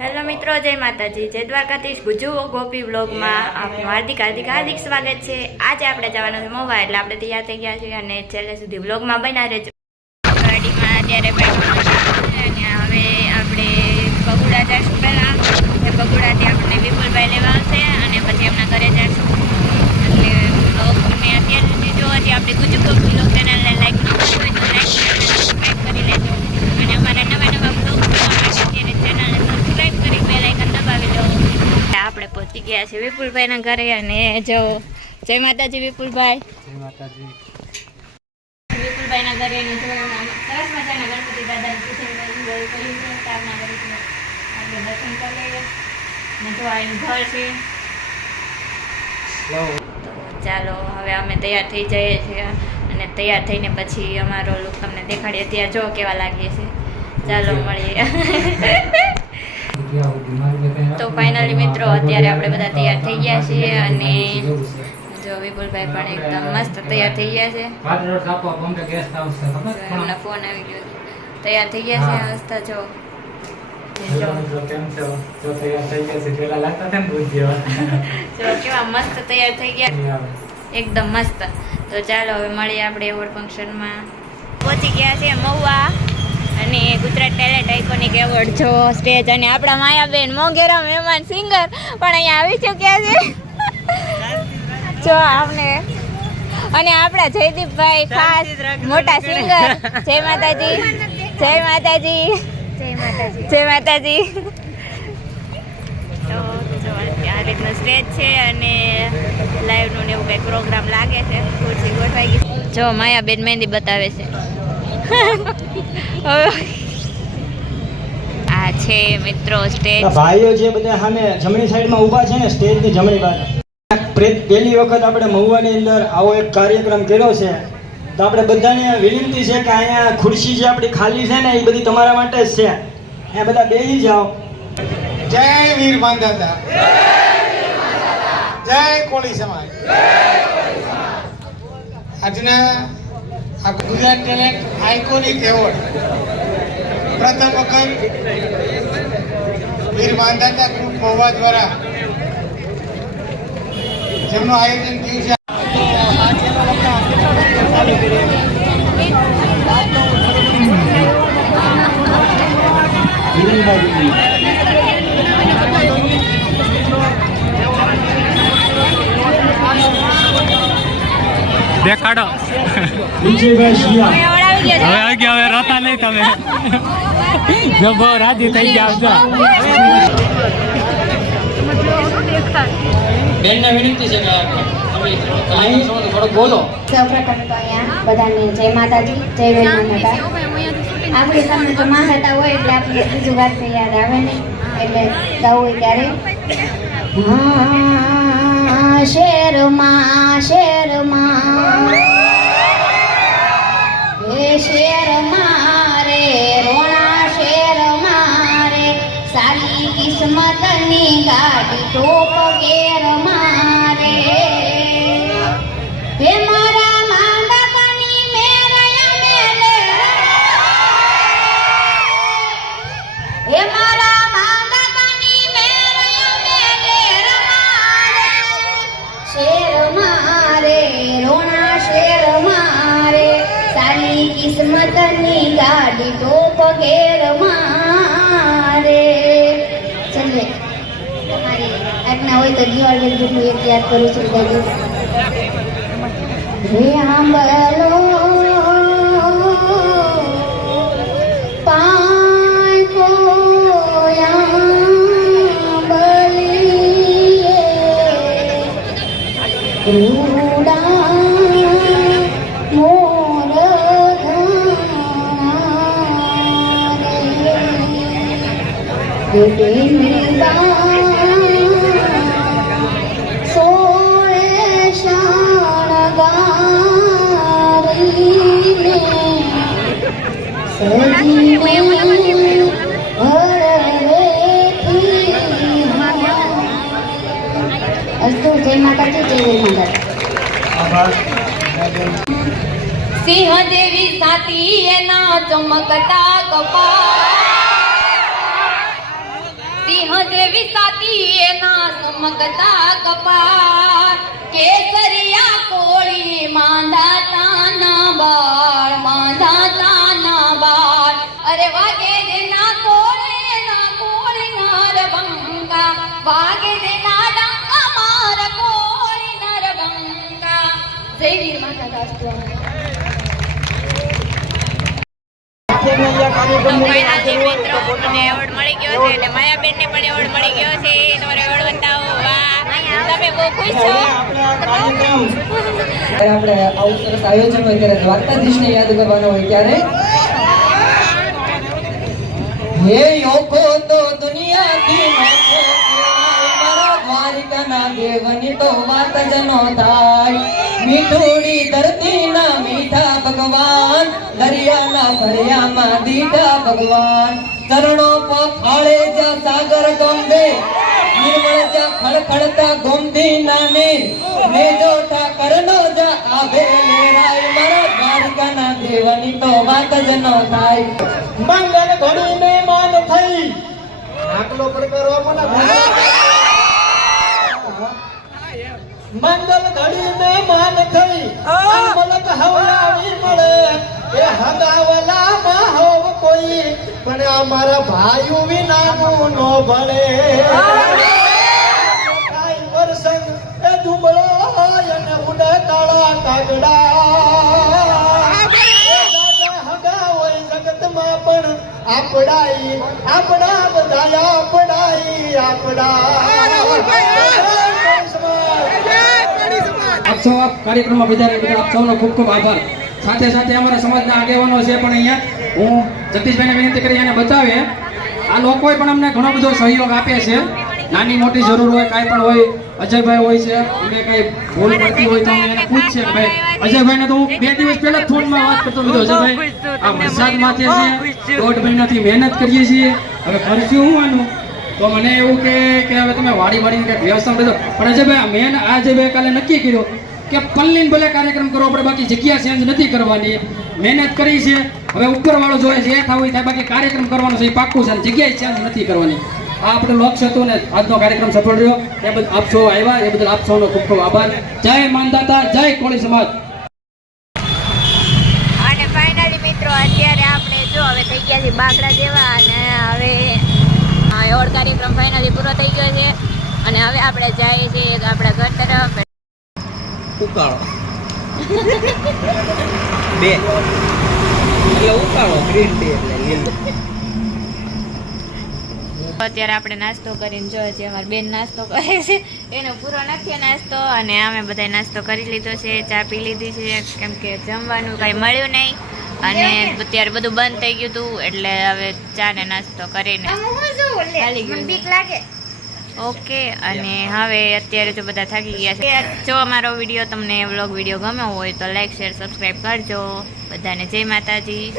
Hello મિત્રો, જય માતાજી, જય દ્વારકાધીશ. ગુજુ ગોપી બ્લોગમાં આપનું હાર્દિક હાર્દિક હાર્દિક સ્વાગત છે. આજે આપણે જવાનું છે મોવા, એટલે આપણે તૈયાર થઈ ગયા છીએ અને છેલ્લે સુધી બ્લોગમાં બના રહેજો ગાડીમાં અત્યારે બેઠવાનું છે અને હવે આપણે બગુડા જઈશું પહેલાં એ બગુડાથી આપણને વિપુલભાઈ લેવા આવશે અને પછી એમના ઘરે જઈશું એટલે બ્લોગ તમે અત્યાર સુધી જો હજી આપણે ગુજુ ગોપી બ્લોગ ચેનલને લાઈક ન કરી હોય તો લાઈક સબસ્ક્રાઈબ કરી લેજો અને અમારા નવા નવા બ્લોગ જોવા માટે અત્યારે ચેનલને સબસ્ક્રાઈબ કરી બેલ આઇકન દબાવી લો આપણે પહોંચી ગયા છે વિપુલભાઈના ઘરે અને જો જય માતાજી વિપુલભાઈ. જય માતાજી. વિપુલભાઈના ઘરે ને જો સરસ મજાના ગણપતિ દાદાની પૂજન કર્યું હોય કર્યું છે સ્થાપના કરી છે આપણે દર્શન કરી લઈએ. ને જો આ ઘર છે. તો ચાલો હવે અમે તૈયાર થઈ જઈએ છીએ અને તૈયાર થઈને પછી અમારો લુક તમને દેખાડીએ. ત્યાં જો કેવા લાગીએ છીએ ચાલો મળીએ. ફાઇનલી મિત્રો અત્યારે આપણે બધા તૈયાર થઈ ગયા છીએ અને જો વિપુલભાઈ પણ એકદમ મસ્ત તૈયાર થઈ ગયા છે. જો ફોન આવી ગયો. તૈયાર થઈ ગયા છે હસતા જો. જો જો મસ્ત તૈયાર થઈ ગયા. એકદમ મસ્ત. તો ચાલો હવે મળીએ આપણે એવોર્ડ ફંક્શનમાં પહોંચી ગયા છે મહુવા. અને ગુજરાત ટેલેન્ટ આઇકોનિક એવોર્ડ જો સ્ટેજ અને આપણા માયાબેન મોંઘેરા મહેમાન સિંગર પણ અહીંયા આવી ચૂક્યા છે. જો આપણે અને આપણા જયદીપભાઈ ખાસ મોટા સિંગર. જય માતાજી. જય માતાજી. જય માતાજી. જય માતાજી. તો જો આ રીતનો સ્ટેજ છે અને લાઈવનું ને એવું કંઈ પ્રોગ્રામ લાગે છે. ખુરશી ગોઠવાઈ ગઈ. જો માયાબેન મહેંદી બતાવે છે. આ છે મિત્રો સ્ટેજ ભાઈઓ જે બધા સામે જમણી સાઈડમાં ઊભા છે ને સ્ટેજની જમણી બાજુ. પહેલી વખત આપણે મહુવાની અંદર આવો એક કાર્યક્રમ કર્યો છે. તો આપણે બધાને વિનંતી છે કે અહીંયા ખુરશી જે આપણી ખાલી છે ને એ બધી તમારા માટે જ છે. અહીંયા બધા બેસી જાઓ. જય વીર માંધાતા જય કોળી સમાજ. આજના આ ગુજરાત ટેલેન્ટ આઇકોનિક એવોર્ડ પ્રથમ વખત વીર માંધાતા ગ્રુપ મહુવા દ્વારા જેમનું આયોજન થયું છે. વિજયભાઈ શિયા. હવે આવી ગયા હવે રોતા નહીં તમે. જો રાજી થઈ ગયા આવજો. બેનને વિનંતી છે કે બોલો. સૌપ્રથમ તો અહીંયા બધાને જય માતાજી જય વેલ માતા. આપણી સામે જો માતા હોય એટલે આપણે બીજું વાત યાદ આવે ને એટલે ગાવું હોય ત્યારે. હા, શેરમાં શેરમાં. શેર મારે રોણા શેર મારે સારી કિસ્મતની ગાડી ટોપ ગેર મારે. આજ્ઞા હોય તો દિવાળી જેટલું એક યાદ કરું છું દાદી હે પાંખો આંબલીએ રૂડા સિંહ દેવી સાતી એના ચમકતા કપા દેવી સાતી એના ચમકતા કપાળ. કેસરિયા કોળી માંદા તાના બાળ મને એવોર્ડ મળી ગયો છે અને માયાબેનને પણ એવોર્ડ મળી ગયો છે. તમારો એવોર્ડ બતાવો. વાહ. તમે બહુ ખુશ છો. આપણે આ કાર્યક્રમ ત્યારે આપણે આવું સરસ આયોજન હોય ત્યારે દ્વારકાધીશને યાદ કરવાનો હોય ત્યારે હે યોગો તો દુનિયાથી મારા દ્વારિકાના દેવની તો વાત જ નો થાય. મીઠુડી ધરતીના મીઠા ભગવાન દરિયાના ભર્યામાં દીઠા ભગવાન. ચરણો પખાળે જા સાગર ગંભે નિર્મળ જા ખળખળતા ગોમધી નાને મેજો ઠાકર નો જા આવે લેરાય મારા દ્વારકાના દેવની તો વાત જ ન થાય. મંગલ ઘડીને માન થઈ. આટલો પડકારવા મને મંગલ ઘડીને માન થઈ. મલક હવલાવી મળે. એ હગાવલા માં હોવ કોઈ. પણ આ મારા ભાઈઓ વિનાનું નો ભળે કાંઈ વરસંગ એ હોય અને ઉડે કાળા કાગડા જગતમાં પણ આપડાઈ. આપડા બધા આપડાઈ આપડા. આપ સૌ આ કાર્યક્રમમાં પધાર્યા બધા આપ સૌનો ખૂબ ખૂબ આભાર. સાથે સાથે અમારા સમાજના આગેવાનો છે પણ અહીંયા. હું જગદીશભાઈને વિનંતી કરી એને બતાવીએ આ લોકોએ પણ અમને ઘણો બધો સહયોગ આપે છે. નાની મોટી જરૂર હોય કાંઈ પણ હોય અજયભાઈ હોય છે અમે કાંઈ ભૂલ પડતી હોય તો અમે એને પૂછશે કે ભાઈ અજયભાઈને તો હું બે દિવસ પહેલા ફોનમાં વાત કરતો હતો અજયભાઈ આ વરસાદ માથે છે. દોઢ મહિનાથી મહેનત કરીએ છીએ. હવે કરશું હું આનું? તો મને એવું કે કે હવે તમે વાડી વાડીને કંઈક વ્યવસ્થા બધો પણ અજયભાઈ મેન આ અજયભાઈ કાલે નક્કી કર્યો કે પલ્લીન ભલે કાર્યક્રમ કરવો આપણે બાકી જગ્યા ચેન્જ નથી કરવાની. મહેનત કરી છે. હવે ઉપરવાળો જોઈએ છે, એ થવું થાય, બાકી કાર્યક્રમ કરવાનો છે એ પાક્કું છે જગ્યાએ ચેન્જ નથી કરવાની. આ આપણું લક્ષ્ય ને, આજનો કાર્યક્રમ સફળ રહ્યો. એ બદલ આપ સૌ આવ્યા, એ બદલ આપ સૌનો ખૂબ ખૂબ આભાર. જય માનદાતા, જય કોળી સમાજ. ફાઇનલી મિત્રો, અત્યારે આપણે જો, હવે થઈ ગયા છે દેવા, અને હવે એવોર્ડ કાર્યક્રમ ફાઇનલી પૂરો થઈ ગયો છે. અને હવે આપણે જઈએ છીએ આપણા ઘર તરફ. ઉકાળો. બે. એટલે ઉકાળો ગ્રીન ટી એટલે લીલો. અત્યારે આપણે નાસ્તો કરીને જોઈએ છીએ અમારી બેન નાસ્તો કરે છે. એનો પૂરો નથી નાસ્તો અને અમે બધા નાસ્તો કરી લીધો છે ચા પી લીધી છે. કેમ કે જમવાનું કાંઈ મળ્યું નહીં અને અત્યારે બધું બંધ થઈ ગયું હતું એટલે હવે ચા ને નાસ્તો કરીને બીક ગયું. ઓકે, અને હવે અત્યારે જો બધા થાકી ગયા છે. જો અમારો વીડિયો તમને વ્લોગ વીડિયો ગમ્યો હોય તો લાઈક, શેર સબસ્ક્રાઈબ કરજો. બધાને જય માતાજી.